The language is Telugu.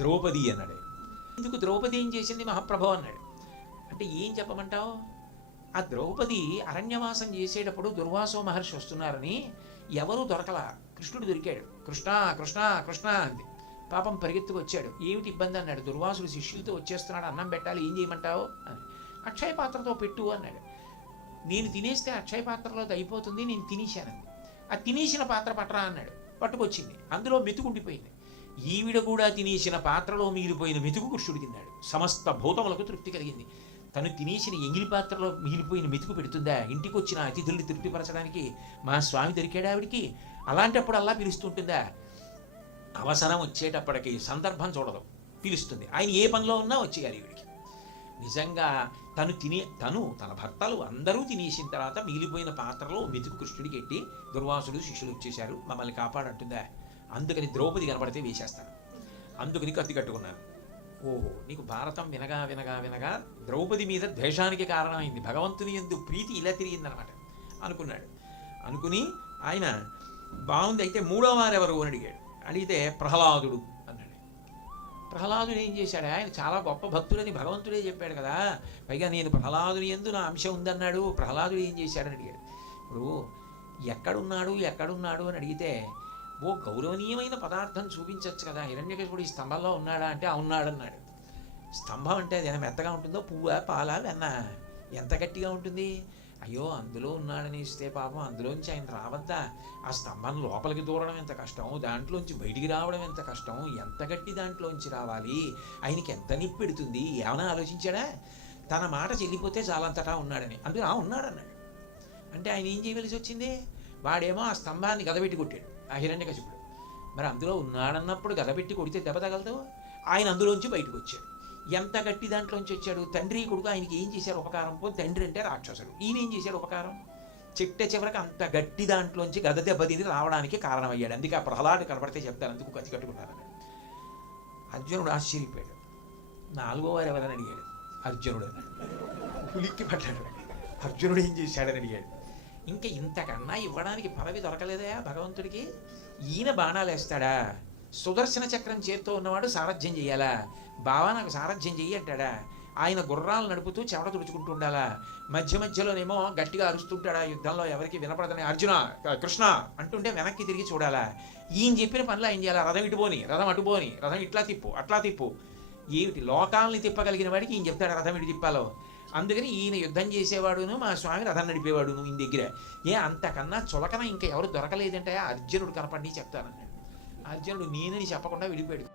ద్రౌపది అన్నాడు. ఎందుకు ద్రౌపది ఏం చేసింది మహాప్రభు అన్నాడు. అంటే ఏం చెప్పమంటావు? ఆ ద్రౌపది అరణ్యవాసం చేసేటప్పుడు దుర్వాసో మహర్షి వస్తున్నారని ఎవరూ దొరకలా. కృష్ణుడు దొరికాడు. కృష్ణ కృష్ణ కృష్ణ అంది. పాపం పరిగెత్తుకు వచ్చాడు. ఏమిటి ఇబ్బంది అన్నాడు. దుర్వాసుడు శిష్యులతో వచ్చేస్తున్నాడు, అన్నం పెట్టాలి, ఏం చేయమంటావు అని. అక్షయ పాత్రతో పెట్టు అన్నాడు. నేను తినేస్తే అక్షయ పాత్రలో అయిపోతుంది, నేను తినేశానంది. ఆ తినేసిన పాత్ర పట్టరా అన్నాడు. పట్టుకొచ్చింది. అందులో మెతుకుండిపోయింది. ఈవిడ కూడా తినేసిన పాత్రలో మిగిలిపోయిన మెతుకు కృష్ణుడు తిన్నాడు. సమస్త భూతములకు తృప్తి కలిగింది. తను తినేసిన ఎంగిలి పాత్రలో మిగిలిపోయిన మెతుకు పెడుతుందా? ఇంటికి వచ్చిన అతిథుల్ని తృప్తిపరచడానికి మా స్వామి దొరికాడు ఆవిడికి. అలాంటప్పుడు అలా పిలుస్తుంటుందా? అవసరం వచ్చేటప్పటికి సందర్భం చూడదు, పిలుస్తుంది. ఆయన ఏ పనిలో ఉన్నా వచ్చేయాలి ఈవిడికి. నిజంగా తను తన భర్తలు అందరూ తినేసిన తర్వాత మిగిలిపోయిన పాత్రలో మెతుకు కృష్ణుడికి ఎట్టి దుర్వాసుడు శిష్యులు వచ్చేశారు, మమ్మల్ని కాపాడంటుందా? అందుకని ద్రౌపది కనపడితే వేసేస్తాను, అందుకని కత్తి కట్టుకున్నాను. ఓహో, నీకు భారతం వినగా వినగా వినగా ద్రౌపది మీద ద్వేషానికి కారణమైంది, భగవంతుని యందు ప్రీతి ఇలా తిరిగిందనమాట అనుకున్నాడు. అనుకుని ఆయన బాగుంది, అయితే మూడో వారు ఎవరు అని అడిగాడు. అడిగితే ప్రహ్లాదుడు అన్నాడు. ప్రహ్లాదుడు ఏం చేశాడు? ఆయన చాలా గొప్ప భక్తుడని భగవంతుడే చెప్పాడు కదా, పైగా నేను ప్రహ్లాదుని యందు నా అంశం ఉందన్నాడు. ప్రహ్లాదుడు ఏం చేశాడని అడిగాడు. ఇప్పుడు ఎక్కడున్నాడు అని అడిగితే, ఓ గౌరవనీయమైన పదార్థం చూపించవచ్చు కదా, హిరణ్యకశిపుడు ఈ స్తంభంలో ఉన్నాడా అంటే ఉన్నాడన్నాడు. స్తంభం అంటే అది మెత్తగా ఉంటుందో, పువ్వా పాలా వెన్న? ఎంత గట్టిగా ఉంటుంది? అయ్యో, అందులో ఉన్నాడని ఇస్తే పాపం అందులోంచి ఆయన రావద్దా? ఆ స్తంభం లోపలికి దూరడం ఎంత కష్టం, దాంట్లోంచి బయటికి రావడం ఎంత కష్టం, ఎంత గట్టి దాంట్లోంచి రావాలి, ఆయనకి ఎంత నిప్పు పెడుతుంది, ఏమైనా ఆలోచించాడా? తన మాట చెల్లిపోతే చాలంతటా ఉన్నాడని. అందులో ఉన్నాడన్నాడు. అంటే ఆయన ఏం చేయవలసి వచ్చింది? వాడేమో ఆ స్తంభాన్ని గదబెట్టి కొట్టాడు ఆ హిరణ్యకశిపుడు. మరి అందులో ఉన్నాడన్నప్పుడు గదబెట్టి కొడితే దెబ్బ తగలదు. ఆయన అందులోంచి బయటకు వచ్చాడు. ఎంత గట్టి దాంట్లోంచి వచ్చాడు? తండ్రి కొడుకు ఆయనకి ఏం చేశారు ఉపకారం? తండ్రి అంటే రాక్షసుడు, ఈయన ఏం చేశాడు ఉపకారం? చివరికి అంత గట్టి దాంట్లోంచి గద దెబ్బతిని రావడానికి కారణమయ్యాడు. అందుకే ఆ ప్రహ్లాడు కనపడితే చెప్తారు, అందుకు కత్తి కట్టుకున్నారని. అర్జునుడు ఆశ్చర్యపోయాడు. నాలుగో వారు ఎవరని అడిగాడు. అర్జునుడు అన్నాడు. పులిక్కి పడ్డాడు. అర్జునుడు ఏం చేశాడని అడిగాడు. ఇంకా ఇంతకన్నా ఇవ్వడానికి పదవి దొరకలేదా భగవంతుడికి? ఈయన బాణాలు వేస్తాడా? సుదర్శన చక్రం చేత్తో ఉన్నవాడు సారథ్యం చేయాలా? బావా నాకు సారథ్యం చెయ్యి అంటాడా? ఆయన గుర్రాలు నడుపుతూ చెమట తుడుచుకుంటూ ఉండాలా? మధ్య మధ్యలోనేమో గట్టిగా అరుస్తుంటాడా యుద్ధంలో, ఎవరికి వినపడదని అర్జున కృష్ణ అంటుంటే వెనక్కి తిరిగి చూడాలా? ఈయన చెప్పిన పనులు ఆయన చేయాలా? రథం ఇటుపోని, రథం అటుపోని, రథం ఇట్లా తిప్పు, అట్లా తిప్పు. ఏమిటి లోకాలని తిప్పగలిగిన వాడికి ఈయన చెప్తాడు రథం ఇటు తిప్పాలో. అందుకని ఈయన యుద్ధం చేసేవాడును, మా స్వామి రథం నడిపేవాడును ఈయన దగ్గర. అంతకన్నా చులకన ఇంకా ఎవరు దొరకలేదంటే అర్జునుడు కనపడి చెప్తానన్నాడు. అర్జునుడు నేనని చెప్పకుండా విడిపోయాడు.